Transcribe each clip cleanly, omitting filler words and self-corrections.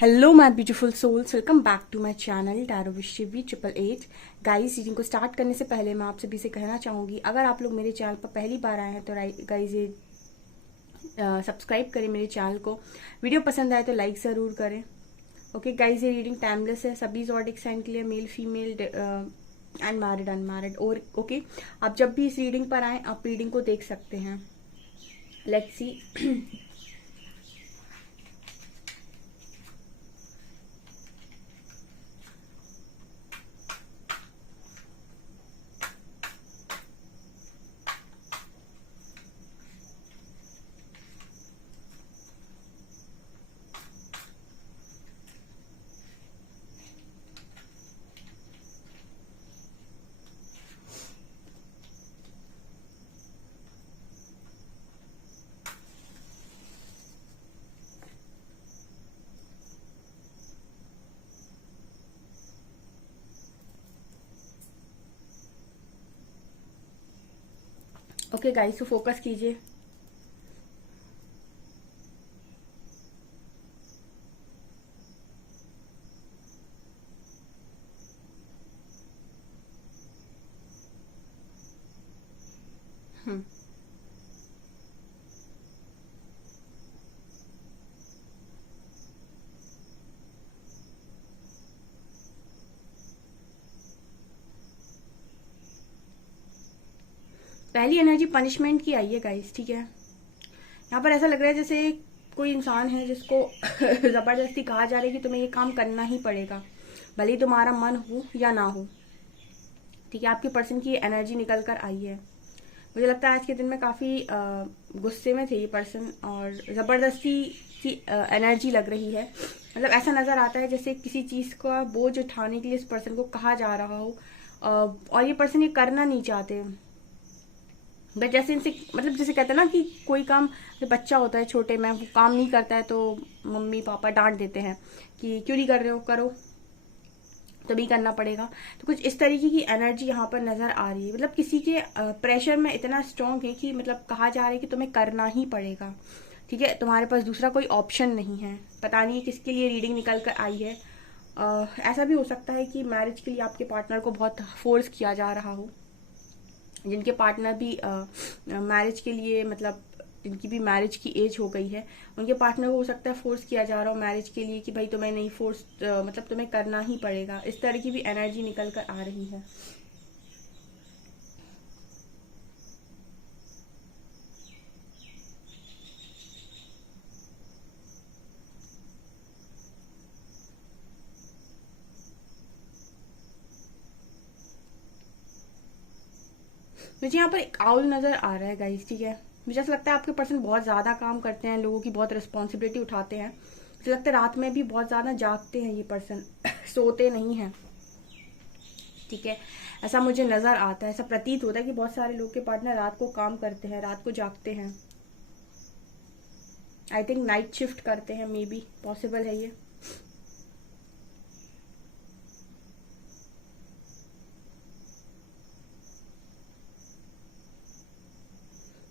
Hello my beautiful souls, welcome back to my channel tarot with Shivi 888। Guys, reading को start करने से पहले मैं आप सभी से कहना चाहूँगी, अगर आप लोग मेरे चैनल पर पहली बार आए हैं तो गाइस ये सब्सक्राइब करें मेरे चैनल को। वीडियो पसंद आए तो लाइक ज़रूर करें। ओके गाइस, ये रीडिंग टाइमलेस है, सभी ज़ोडिक साइन के लिए, male female and married unmarried. और ओके, आप जब भी इस रीडिंग पर आएँ आप रीडिंग को देख सकते हैं। Let's see. ओके गाइस, तो फोकस कीजिए। हम्म पहली एनर्जी पनिशमेंट की आई है गाइस, ठीक है। यहाँ पर ऐसा लग रहा है जैसे कोई इंसान है जिसको जबरदस्ती कहा जा रहा है कि तुम्हें ये काम करना ही पड़ेगा, भले ही तुम्हारा मन हो या ना हो। ठीक है, आपके पर्सन की एनर्जी निकल कर आई है। मुझे लगता है आज के दिन में काफी गुस्से में थे ये पर्सन, और जबरदस्ती की एनर्जी लग रही है। मतलब ऐसा नजर आता है जैसे किसी चीज का बोझ उठाने के लिए इस पर्सन को कहा जा रहा हो, और ये पर्सन ये करना नहीं चाहते। बट जैसे इनसे, मतलब जैसे कहते हैं ना कि कोई काम, जो बच्चा होता है छोटे में, वो काम नहीं करता है तो मम्मी पापा डांट देते हैं कि क्यों नहीं कर रहे हो, करो, तभी करना पड़ेगा। तो कुछ इस तरीके की एनर्जी यहाँ पर नजर आ रही है। मतलब किसी के प्रेशर में इतना स्ट्रांग है कि मतलब कहा जा रहा है कि तुम्हें करना ही पड़ेगा। ठीक है, तुम्हारे पास दूसरा कोई ऑप्शन नहीं है। पता नहीं किसके लिए रीडिंग निकल कर आई है। ऐसा भी हो सकता है कि मैरिज के लिए आपके पार्टनर को बहुत फोर्स किया जा रहा हो। जिनके पार्टनर भी मैरिज के लिए, मतलब जिनकी भी मैरिज की एज हो गई है, उनके पार्टनर को हो सकता है फोर्स किया जा रहा हो मैरिज के लिए कि भाई तुम्हें नहीं फोर्स, मतलब तुम्हें करना ही पड़ेगा। इस तरह की भी एनर्जी निकल कर आ रही है। मुझे यहाँ पर एक आउल नजर आ रहा है गाइस, ठीक है। मुझे ऐसा लगता है आपके पर्सन बहुत ज्यादा काम करते हैं, लोगों की बहुत रिस्पॉन्सिबिलिटी उठाते हैं। मुझे लगता है रात में भी बहुत ज्यादा जागते हैं ये पर्सन, सोते नहीं है। ठीक है, ऐसा मुझे नजर आता है, ऐसा प्रतीत होता है कि बहुत सारे लोग के पार्टनर रात को काम करते हैं, रात को जागते हैं। आई थिंक नाइट शिफ्ट करते हैं, मे बी पॉसिबल है ये।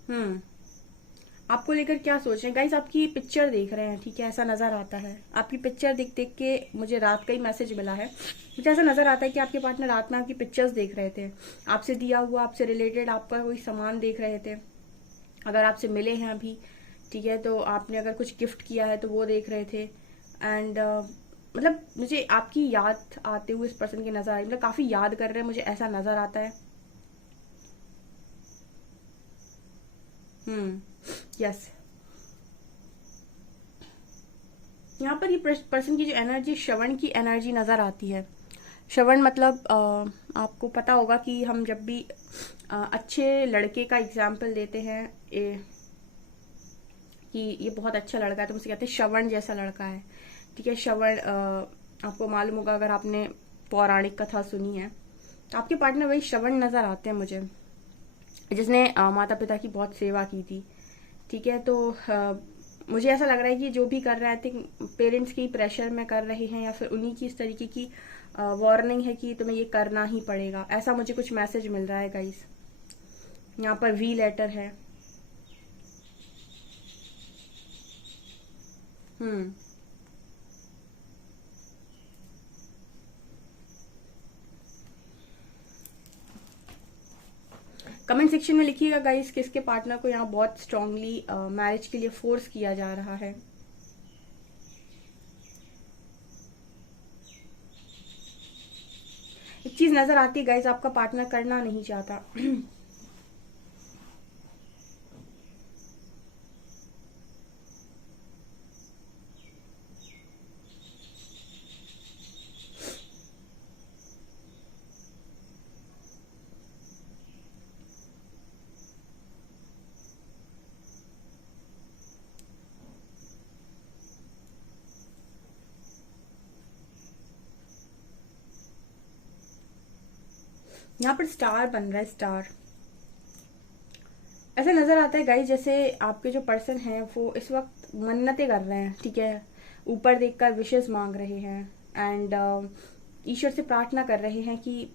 हम्म आपको लेकर क्या सोच रहे हैं गाइस? आपकी पिक्चर देख रहे हैं, ठीक है, ऐसा नजर आता है। आपकी पिक्चर देख देख के मुझे रात का ही मैसेज मिला है। मुझे ऐसा नजर आता है कि आपके पार्टनर रात में आपकी पिक्चर्स देख रहे थे, आपसे दिया हुआ, आपसे रिलेटेड आपका कोई सामान देख रहे थे। अगर आपसे मिले हैं अभी, ठीक है, तो आपने अगर कुछ गिफ्ट किया है तो वो देख रहे थे। एंड मतलब मुझे आपकी याद आते हुए इस पर्सन की नजर आई, मतलब काफी याद कर रहे हैं, मुझे ऐसा नजर आता है। हम्म यस, यहाँ पर ये पर्सन की जो एनर्जी, श्रवण की एनर्जी नजर आती है। श्रवण मतलब आपको पता होगा कि हम जब भी अच्छे लड़के का एग्जाम्पल देते हैं, कि ये बहुत अच्छा लड़का है, तो मुझे कहते हैं श्रवण जैसा लड़का है। ठीक है, श्रवण, आपको मालूम होगा अगर आपने पौराणिक कथा सुनी है, तो आपके पार्टनर वही श्रवण नजर आते हैं मुझे, जिसने माता पिता की बहुत सेवा की थी। ठीक है, तो मुझे ऐसा लग रहा है कि जो भी कर रहा है, आई थिंक पेरेंट्स की प्रेशर में कर रहे हैं, या फिर उन्हीं की इस तरीके की वार्निंग है कि तुम्हें ये करना ही पड़ेगा। ऐसा मुझे कुछ मैसेज मिल रहा है गाइस। यहाँ पर वी लेटर है। हम्म कमेंट सेक्शन में लिखिएगा गाइस किसके पार्टनर को यहाँ बहुत स्ट्रांगली मैरिज के लिए फोर्स किया जा रहा है। एक चीज नजर आती है गाइस, आपका पार्टनर करना नहीं चाहता। यहाँ पर स्टार बन रहा है, स्टार। ऐसा नजर आता है गाइस जैसे आपके जो पर्सन है वो इस वक्त मन्नतें कर रहे हैं, ठीक है, ऊपर देखकर विशेष मांग रहे हैं एंड ईश्वर से प्रार्थना कर रहे हैं कि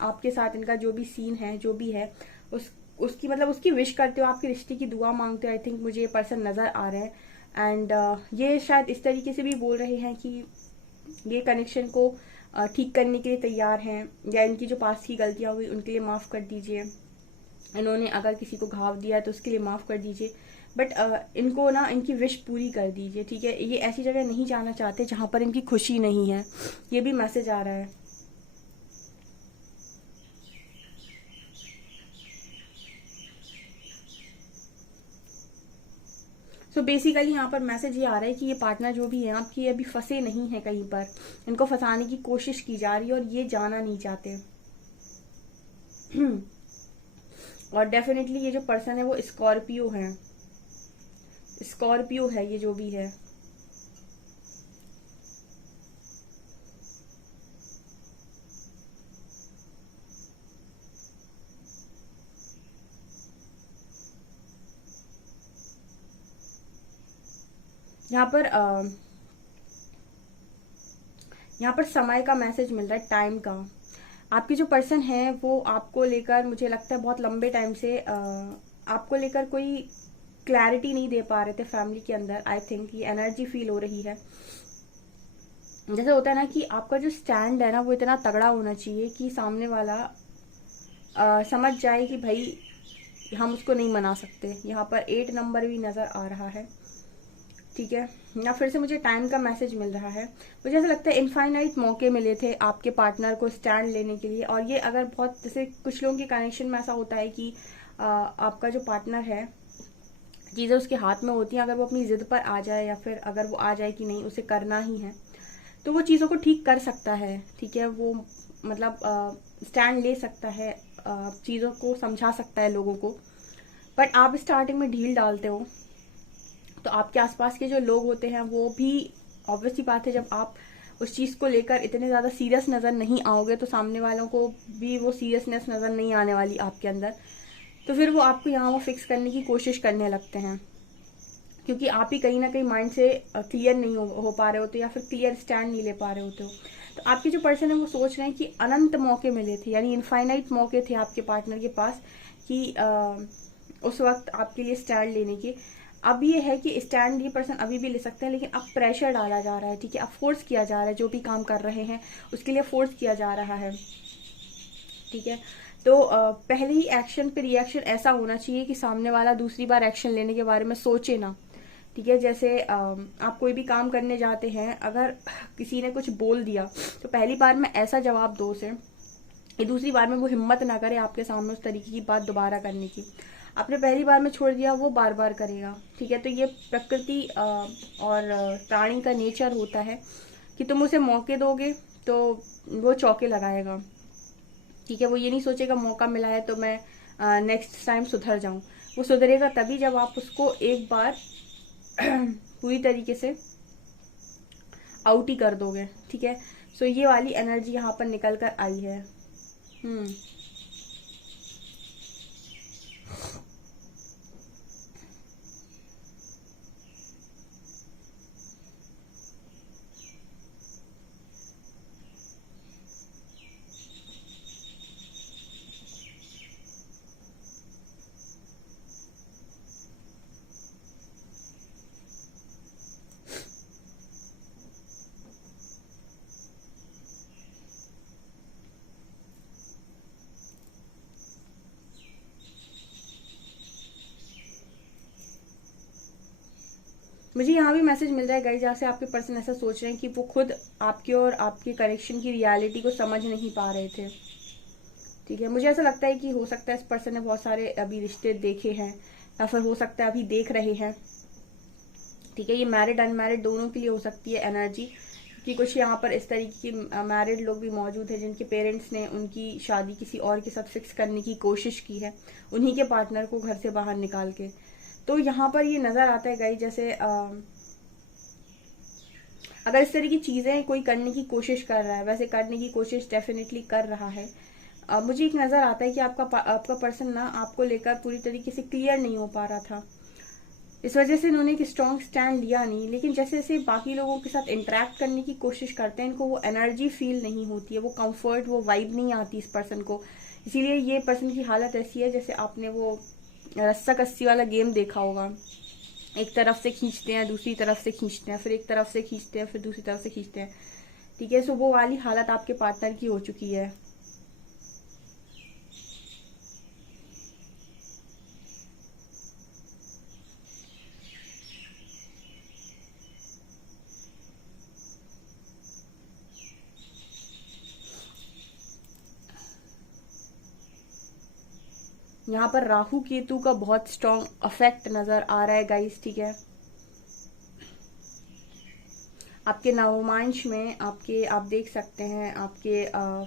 आपके साथ इनका जो भी सीन है, जो भी है, उसकी मतलब उसकी विश करते हो, आपके रिश्ते की दुआ मांगते हो। आई थिंक मुझे ये पर्सन नजर आ रहे हैं एंड ये शायद इस तरीके से भी बोल रहे हैं कि ये कनेक्शन को ठीक करने के लिए तैयार हैं, या इनकी जो पास की गलतियां हुई उनके लिए माफ कर दीजिए। इन्होंने अगर किसी को घाव दिया तो उसके लिए माफ कर दीजिए, बट इनको ना इनकी विश पूरी कर दीजिए, ठीक है। ये ऐसी जगह नहीं जाना चाहते जहां पर इनकी खुशी नहीं है, ये भी मैसेज आ रहा है। सो बेसिकली यहाँ पर मैसेज ये आ रहा है कि ये पार्टनर जो भी है आपकी अभी फंसे नहीं है कहीं पर, इनको फंसाने की कोशिश की जा रही है और ये जाना नहीं चाहते। और डेफिनेटली ये जो पर्सन है वो स्कॉर्पियो है, स्कॉर्पियो है ये जो भी है। यहाँ पर समय का मैसेज मिल रहा है, टाइम का। आपके जो पर्सन है वो आपको लेकर मुझे लगता है बहुत लंबे टाइम से आपको लेकर कोई क्लैरिटी नहीं दे पा रहे थे फैमिली के अंदर। आई थिंक ये एनर्जी फील हो रही है, जैसे होता है ना कि आपका जो स्टैंड है ना वो इतना तगड़ा होना चाहिए कि सामने वाला समझ जाए कि भाई हम उसको नहीं मना सकते। यहाँ पर 8 नंबर भी नजर आ रहा है, ठीक है। या फिर से मुझे टाइम का मैसेज मिल रहा है। मुझे ऐसा लगता है इनफाइनाइट मौके मिले थे आपके पार्टनर को स्टैंड लेने के लिए, और ये अगर बहुत जैसे कुछ लोगों के कनेक्शन में ऐसा होता है कि आपका जो पार्टनर है चीज़ें उसके हाथ में होती हैं, अगर वो अपनी जिद पर आ जाए या फिर अगर वो आ जाए कि नहीं उसे करना ही है तो वो चीज़ों को ठीक कर सकता है, ठीक है। वो मतलब स्टैंड ले सकता है, चीज़ों को समझा सकता है लोगों को। बट आप स्टार्टिंग में ढील डालते हो तो आपके आसपास के जो लोग होते हैं वो भी, ऑब्वियसली बात है, जब आप उस चीज़ को लेकर इतने ज़्यादा सीरियस नज़र नहीं आओगे तो सामने वालों को भी वो सीरियसनेस नज़र नहीं आने वाली आपके अंदर, तो फिर वो आपको यहाँ वो फिक्स करने की कोशिश करने लगते हैं, क्योंकि आप ही कहीं ना कहीं माइंड से क्लियर नहीं हो पा रहे होते या फिर क्लियर स्टैंड नहीं ले पा रहे होते हो। तो आपके जो पर्सन है वो सोच रहे हैं कि अनंत मौके मिले थे, यानी इनफाइनाइट मौके थे आपके पार्टनर के पास कि उस वक्त आपके लिए स्टैंड लेने के। अब ये है कि स्टैंड ये पर्सन अभी भी ले सकते हैं, लेकिन अब प्रेशर डाला जा रहा है, ठीक है। अब फोर्स किया जा रहा है, जो भी काम कर रहे हैं उसके लिए फोर्स किया जा रहा है, ठीक है। तो पहले ही एक्शन पे रिएक्शन ऐसा होना चाहिए कि सामने वाला दूसरी बार एक्शन लेने के बारे में सोचे ना, ठीक है। जैसे आप कोई भी काम करने जाते हैं, अगर किसी ने कुछ बोल दिया तो पहली बार में ऐसा जवाब दो उसे कि दूसरी बार में वो हिम्मत ना करे आपके सामने उस तरीके की बात दोबारा करने की। आपने पहली बार में छोड़ दिया, वो बार बार करेगा, ठीक है। तो ये प्रकृति और प्राणी का नेचर होता है कि तुम उसे मौके दोगे तो वो चौके लगाएगा, ठीक है। वो ये नहीं सोचेगा मौका मिला है तो मैं नेक्स्ट टाइम सुधर जाऊं। वो सुधरेगा तभी जब आप उसको एक बार पूरी तरीके से आउट ही कर दोगे, ठीक है। सो ये वाली एनर्जी यहाँ पर निकल कर आई है। मुझे यहाँ भी मैसेज मिल रहा है गाइस, जहाँ से आपके पर्सन ऐसा सोच रहे हैं कि वो खुद आपके और आपके कनेक्शन की रियलिटी को समझ नहीं पा रहे थे। ठीक है, मुझे ऐसा लगता है कि हो सकता है इस पर्सन ने बहुत सारे अभी रिश्ते देखे हैं, या फिर हो सकता है अभी देख रहे हैं। ठीक है, ये मैरिड अनमैरिड दोनों के लिए हो सकती है एनर्जी, कि कुछ यहाँ पर इस तरीके के मैरिड लोग भी मौजूद हैं जिनके पेरेंट्स ने उनकी शादी किसी और के साथ फिक्स करने की कोशिश की है, उन्हीं के पार्टनर को घर से बाहर निकाल के। तो यहाँ पर ये नजर आता है गाइस, जैसे अगर इस तरह की चीजें कोई करने की कोशिश कर रहा है, वैसे करने की कोशिश डेफिनेटली कर रहा है। मुझे एक नजर आता है कि आपका पर्सन ना आपको लेकर पूरी तरीके से क्लियर नहीं हो पा रहा था, इस वजह से इन्होंने एक स्ट्रॉन्ग स्टैंड लिया नहीं। लेकिन जैसे जैसे बाकी लोगों के साथ इंटरेक्ट करने की कोशिश करते हैं, इनको वो एनर्जी फील नहीं होती है, वो कंफर्ट, वो वाइब नहीं आती इस पर्सन को। इसीलिए ये पर्सन की हालत ऐसी है जैसे आपने वो रस्सा कस्सी वाला गेम देखा होगा, एक तरफ से खींचते हैं, दूसरी तरफ से खींचते हैं, फिर एक तरफ से खींचते हैं, फिर दूसरी तरफ से खींचते हैं। ठीक है, सो वो वाली हालत आपके पार्टनर की हो चुकी है। यहाँ पर राहु केतु का बहुत स्ट्रॉन्ग अफेक्ट नजर आ रहा है गाइस। ठीक है, आपके नवमांश में आप देख सकते हैं आपके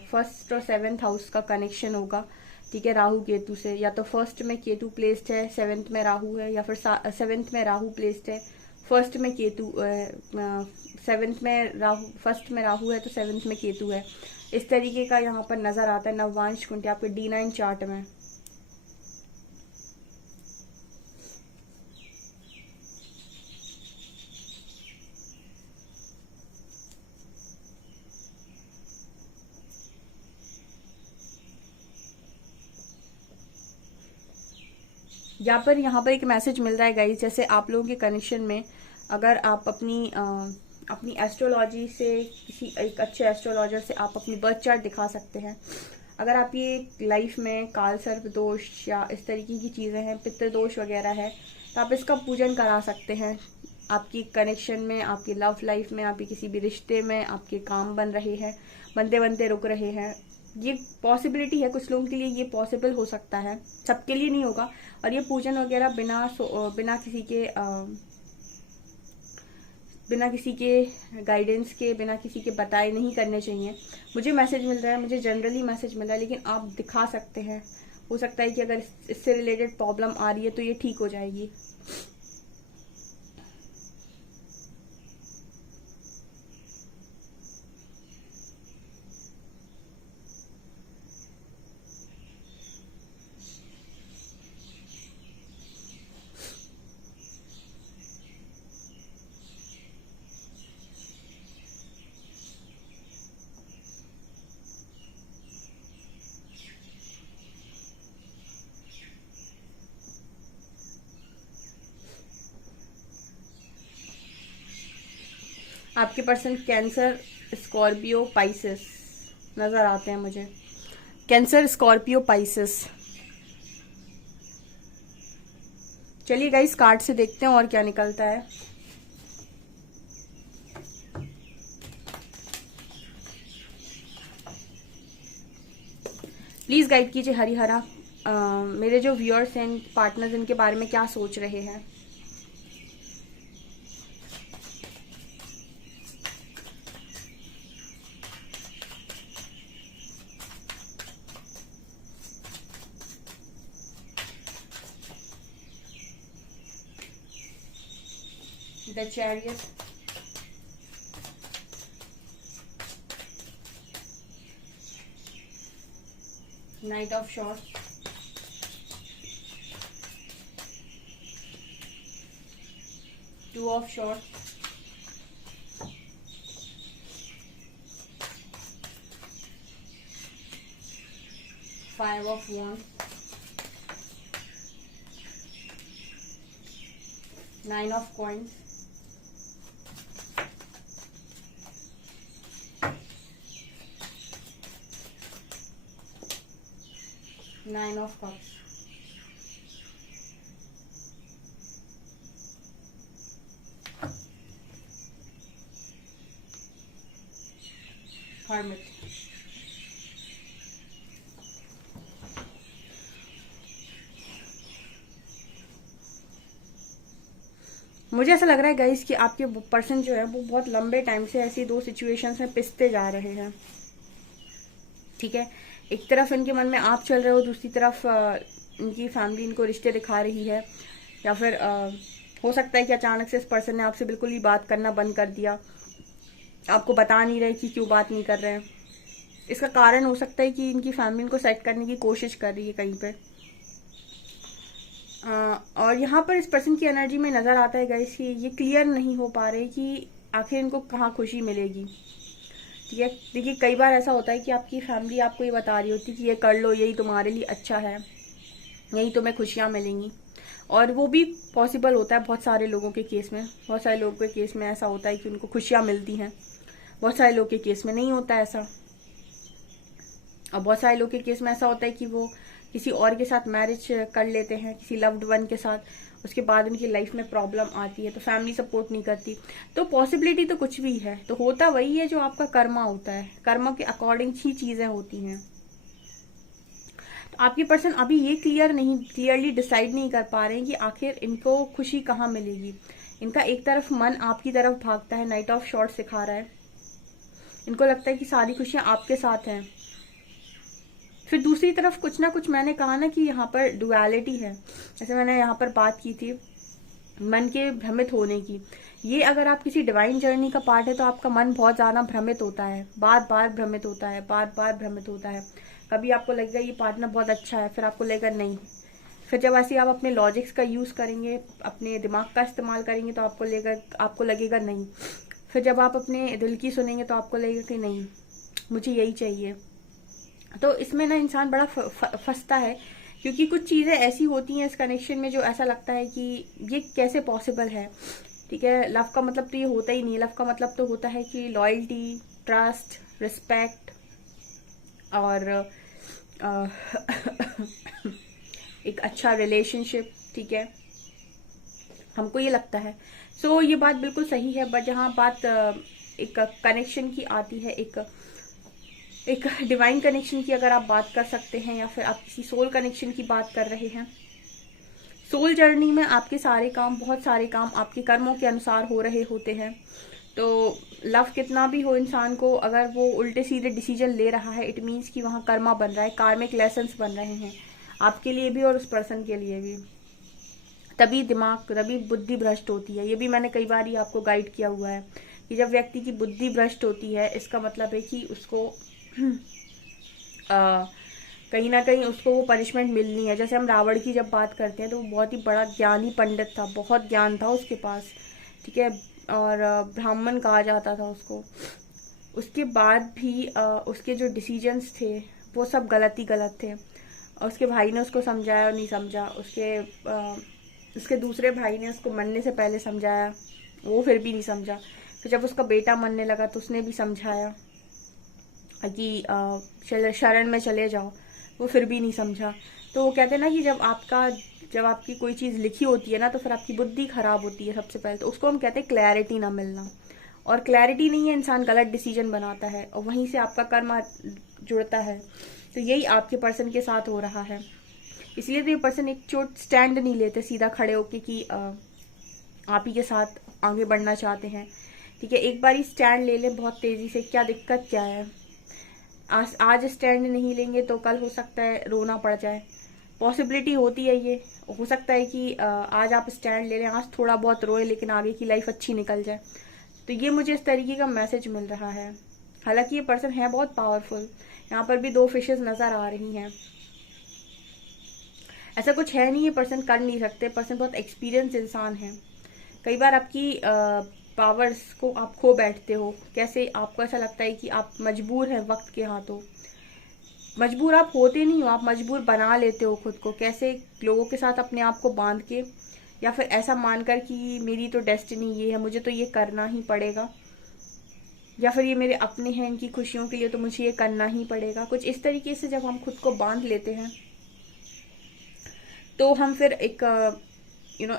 फर्स्ट और सेवेंथ हाउस का कनेक्शन होगा। ठीक है, राहु केतु से, या तो फर्स्ट में केतु प्लेस्ड है, सेवेंथ में राहु है, या फिर सेवेंथ में राहु प्लेस्ड है, फर्स्ट में केतु, सेवेंथ में राहु, फर्स्ट में राहु है तो सेवेंथ में केतु है। इस तरीके का यहाँ पर नजर आता है नववांश कुंडली आपके D9 चार्ट में। यहाँ पर एक मैसेज मिल रहा है गाइस, जैसे आप लोगों के कनेक्शन में अगर आप अपनी एस्ट्रोलॉजी से, किसी एक अच्छे एस्ट्रोलॉजर से आप अपनी बर्थ चार्ट दिखा सकते हैं। अगर आप ये लाइफ में काल सर्प दोष या इस तरीके की चीज़ें हैं, पितृदोष वगैरह है, तो आप इसका पूजन करा सकते हैं। आपकी कनेक्शन में, आपकी लव लाइफ में, आपके किसी भी रिश्ते में आपके काम बन रहे हैं, बनते बनते रुक रहे हैं, ये पॉसिबिलिटी है। कुछ लोगों के लिए ये पॉसिबल हो सकता है, सबके लिए नहीं होगा। और ये पूजन वगैरह बिना किसी के गाइडेंस के, बिना किसी के बताए नहीं करने चाहिए। मुझे मैसेज मिल रहा है, मुझे जनरली मैसेज मिल रहा है, लेकिन आप दिखा सकते हैं। हो सकता है कि अगर इससे रिलेटेड प्रॉब्लम आ रही है तो ये ठीक हो जाएगी। आपके पर्सन कैंसर, स्कॉर्पियो, पाइसेस नजर आते हैं मुझे। Cancer, Scorpio, Pisces. चलिए गाइस, कार्ड से देखते हैं और क्या निकलता है। प्लीज गाइड कीजिए हरिहरा, मेरे जो व्यूअर्स हैं, पार्टनर्स, इनके बारे में क्या सोच रहे हैं। The Chariot, Knight of Swords, Two of Swords, Five of Wands, Nine of Coins, Nine of Cups. Hermit. मुझे ऐसा लग रहा है गाइस कि आपके पर्सन जो है वो बहुत लंबे टाइम से ऐसी दो सिचुएशंस में पिसते जा रहे हैं, ठीक है। एक तरफ इनके मन में आप चल रहे हो, दूसरी तरफ इनकी फैमिली इनको रिश्ते दिखा रही है, या फिर हो सकता है कि अचानक से इस पर्सन ने आपसे बिल्कुल ही बात करना बंद कर दिया, आपको बता नहीं रहे कि क्यों बात नहीं कर रहे हैं। इसका कारण हो सकता है कि इनकी फैमिली इनको सेट करने की कोशिश कर रही है कहीं पे। और यहाँ पर इस पर्सन की एनर्जी में नजर आता है गाइस कि ये क्लियर नहीं हो पा रहे कि आखिर इनको कहाँ खुशी मिलेगी, ठीक है। देखिए कई बार ऐसा होता है कि आपकी फैमिली आपको ये बता रही होती है कि ये कर लो, यही तुम्हारे लिए अच्छा है, यही तुम्हें खुशियाँ मिलेंगी, और वो भी पॉसिबल होता है बहुत सारे लोगों के केस में। बहुत सारे लोगों के केस में ऐसा होता है कि उनको खुशियाँ मिलती हैं, बहुत सारे लोगों के केस में नहीं होता ऐसा। और बहुत सारे लोगों के केस में ऐसा होता है कि वो किसी और के साथ मैरिज कर लेते हैं, किसी लव्ड वन के साथ, उसके बाद उनकी लाइफ में प्रॉब्लम आती है तो फैमिली सपोर्ट नहीं करती। तो पॉसिबिलिटी तो कुछ भी है, तो होता वही है जो आपका कर्मा होता है, कर्मा के अकॉर्डिंग ही चीजें होती हैं। तो आपकी पर्सन अभी ये क्लियरली डिसाइड नहीं कर पा रहे हैं कि आखिर इनको खुशी कहाँ मिलेगी। इनका एक तरफ मन आपकी तरफ भागता है, नाइट ऑफ शॉर्ट्स सिखा रहा है, इनको लगता है कि सारी खुशियां आपके साथ हैं। फिर दूसरी तरफ कुछ ना कुछ, मैंने कहा ना कि यहाँ पर डुअलिटी है, जैसे मैंने यहाँ पर बात की थी मन के भ्रमित होने की। ये अगर आप किसी डिवाइन जर्नी का पार्ट है तो आपका मन बहुत ज्यादा भ्रमित होता है, बार बार भ्रमित होता है, बार बार भ्रमित होता है। कभी आपको लगेगा ये पार्टनर बहुत अच्छा है, फिर आपको लगेगा नहीं, फिर जब ऐसे आप अपने लॉजिक्स का यूज करेंगे, अपने दिमाग का इस्तेमाल करेंगे तो आपको लगेगा नहीं, फिर जब आप अपने दिल की सुनेंगे तो आपको लगेगा कि नहीं मुझे यही चाहिए। तो इसमें ना इंसान बड़ा फंसता है, क्योंकि कुछ चीजें ऐसी होती हैं इस कनेक्शन में जो ऐसा लगता है कि ये कैसे पॉसिबल है, ठीक है। लव का मतलब तो ये होता ही नहीं, लव का मतलब तो होता है कि लॉयल्टी, ट्रस्ट, रिस्पेक्ट और एक अच्छा रिलेशनशिप, ठीक है, हमको ये लगता है। सो ये बात बिल्कुल सही है, बट जहाँ बात एक कनेक्शन की आती है, एक डिवाइन कनेक्शन की अगर आप बात कर सकते हैं, या फिर आप किसी सोल कनेक्शन की बात कर रहे हैं, सोल जर्नी में आपके सारे काम, बहुत सारे काम आपके कर्मों के अनुसार हो रहे होते हैं। तो लव कितना भी हो इंसान को, अगर वो उल्टे सीधे डिसीजन ले रहा है, इट मीन्स कि वहां कर्मा बन रहा है, कार्मिक लेसन्स बन रहे हैं आपके लिए भी और उस पर्सन के लिए भी। तभी बुद्धि भ्रष्ट होती है। ये भी मैंने कई बार ही आपको गाइड किया हुआ है कि जब व्यक्ति की बुद्धि भ्रष्ट होती है, इसका मतलब है कि उसको कहीं ना कहीं उसको वो पनिशमेंट मिलनी है। जैसे हम रावण की जब बात करते हैं तो वो बहुत ही बड़ा ज्ञानी पंडित था, बहुत ज्ञान था उसके पास, ठीक है, और ब्राह्मण कहा जाता था उसको। उसके बाद भी उसके जो डिसीजंस थे वो सब गलत थे। और उसके भाई ने उसको समझाया और नहीं समझा, उसके दूसरे भाई ने उसको मरने से पहले समझाया, वो फिर भी नहीं समझा। फिर जब उसका बेटा मरने लगा तो उसने भी समझाया कि शरण में चले जाओ, वो फिर भी नहीं समझा। तो वो कहते हैं ना कि जब आपकी कोई चीज लिखी होती है ना तो फिर आपकी बुद्धि खराब होती है सबसे पहले, तो उसको हम कहते हैं क्लैरिटी ना मिलना। और क्लैरिटी नहीं है, इंसान गलत डिसीजन बनाता है और वहीं से आपका कर्म जुड़ता है। तो यही आपके पर्सन के साथ हो रहा है। इसलिए तो ये पर्सन एक चोट स्टैंड नहीं लेते सीधा खड़े होके कि आप ही के साथ आगे बढ़ना चाहते हैं, ठीक है। एक बार ही स्टैंड ले ले बहुत तेजी से, क्या दिक्कत क्या है। आज स्टैंड नहीं लेंगे तो कल हो सकता है रोना पड़ जाए, पॉसिबिलिटी होती है। ये हो सकता है कि आज आप स्टैंड ले लें, आज थोड़ा बहुत रोए, लेकिन आगे की लाइफ अच्छी निकल जाए। तो ये मुझे इस तरीके का मैसेज मिल रहा है। हालांकि ये पर्सन है बहुत पावरफुल, यहाँ पर भी 2 फिशेस नजर आ रही हैं। ऐसा कुछ है नहीं ये पर्सन कर नहीं सकते, पर्सन बहुत एक्सपीरियंस इंसान है। कई बार आपकी पावर्स को आप खो बैठते हो, कैसे आपको ऐसा लगता है कि आप मजबूर हैं वक्त के हाथों। मजबूर आप होते नहीं हो, आप मजबूर बना लेते हो खुद को, कैसे लोगों के साथ अपने आप को बांध के, या फिर ऐसा मानकर कि मेरी तो डेस्टिनी ये है, मुझे तो ये करना ही पड़ेगा, या फिर ये मेरे अपने हैं, इनकी खुशियों के लिए तो मुझे ये करना ही पड़ेगा। कुछ इस तरीके से जब हम खुद को बांध लेते हैं तो हम फिर एक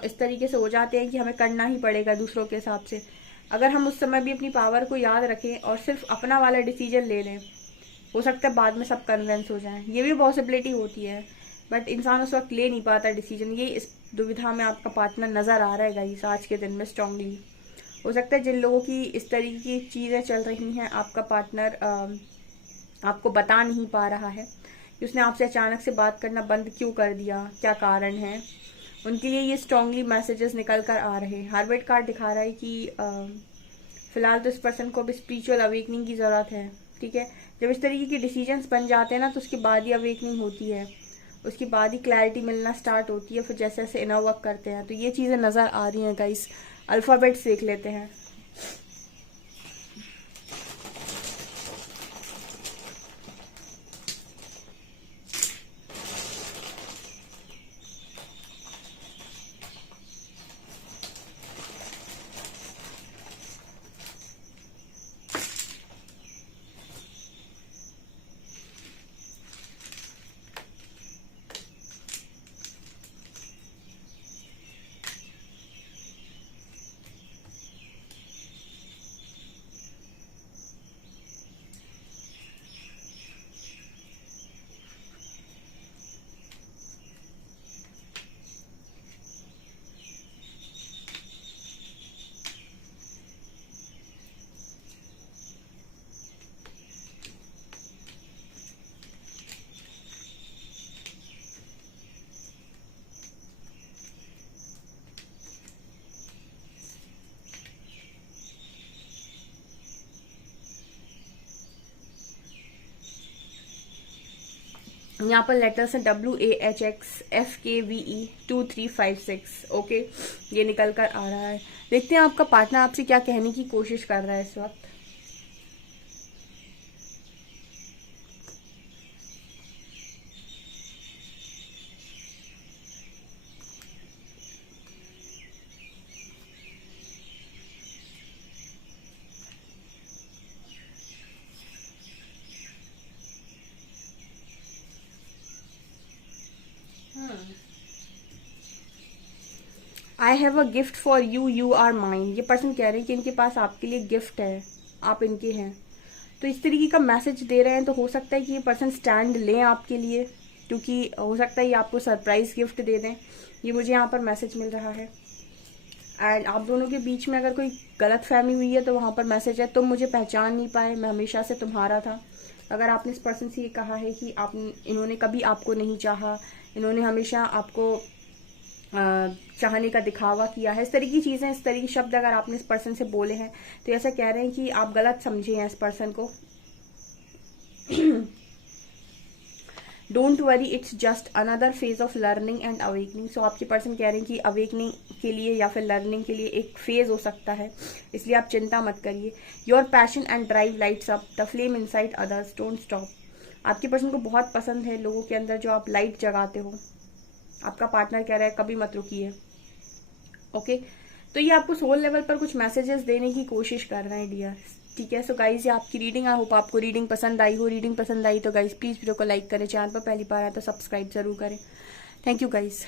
इस तरीके से हो जाते हैं कि हमें करना ही पड़ेगा दूसरों के हिसाब से। अगर हम उस समय भी अपनी पावर को याद रखें और सिर्फ अपना वाला डिसीजन ले लें, हो सकता है बाद में सब कन्विंस हो जाएं, ये भी पॉसिबिलिटी होती है। बट इंसान उस वक्त ले नहीं पाता डिसीजन। ये इस दुविधा में आपका पार्टनर नजर आ रहा है गाइस आज के दिन में स्ट्रांगली। हो सकता है जिन लोगों की इस तरीके की चीजें चल रही हैं, आपका पार्टनर आपको बता नहीं पा रहा है कि उसने आपसे अचानक से बात करना बंद क्यों कर दिया, क्या कारण है। उनके लिए ये स्ट्रांगली मैसेजेस निकल कर आ रहे हैं। हार्वेट कार्ड दिखा रहा है कि फिलहाल तो इस पर्सन को भी स्पिरिचुअल अवेकनिंग की जरूरत है, ठीक है। जब इस तरीके के डिसीजंस बन जाते हैं ना, तो उसके बाद ही अवेकनिंग होती है, उसके बाद ही क्लैरिटी मिलना स्टार्ट होती है। फिर जैसे जैसे इनर वर्क करते हैं तो ये चीजें नजर आ रही हैं गाइस। अल्फाबेट्स देख लेते हैं। यहाँ पर लेटर्स हैं WAHXFKVE2356। ओके, ये निकल कर आ रहा है। देखते हैं आपका पार्टनर आपसे क्या कहने की कोशिश कर रहा है इस वक्त। I have a gift for you, you are mine. ये पर्सन कह रहे हैं कि इनके पास आपके लिए गिफ्ट है, आप इनके हैं। तो इस तरीके का मैसेज दे रहे हैं। तो हो सकता है कि ये पर्सन स्टैंड लें आपके लिए, क्योंकि हो सकता है ये आपको सरप्राइज गिफ्ट दे दें। ये मुझे यहाँ पर मैसेज मिल रहा है। एंड आप दोनों के बीच में अगर कोई गलत फहमी हुई है तो वहां पर मैसेज है, तुम मुझे पहचान नहीं पाए, मैं हमेशा से तुम्हारा था। अगर आपने इस पर्सन से ये कहा है कि इन्होंने कभी आपको नहीं चाहा, इन्होंने हमेशा आपको चाहने का दिखावा किया है, इस तरह की चीजें, इस तरह के शब्द अगर आपने इस पर्सन से बोले हैं, तो ऐसा कह रहे हैं कि आप गलत समझे हैं इस पर्सन को। Don't worry, it's just another phase of learning and awakening. So आपके पर्सन कह रहे हैं कि अवेकनिंग के लिए या फिर लर्निंग के लिए एक फेज हो सकता है, इसलिए आप चिंता मत करिए। Your passion and drive lights up the flame inside others, don't stop. आपके पर्सन को बहुत पसंद है लोगों के अंदर जो आप लाइट जगाते हो। आपका पार्टनर कह रहा है कभी मत रुकिए। ओके, तो ये आपको सोल लेवल पर कुछ मैसेजेस देने की कोशिश कर रहे हैं डियर, ठीक है। सो गाइज ये आपकी रीडिंग, आई होप आपको रीडिंग पसंद आई हो। रीडिंग पसंद आई तो गाइज प्लीज वीडियो को लाइक करें, चैनल पर पहली बार आए तो सब्सक्राइब जरूर करें। Thank you guys.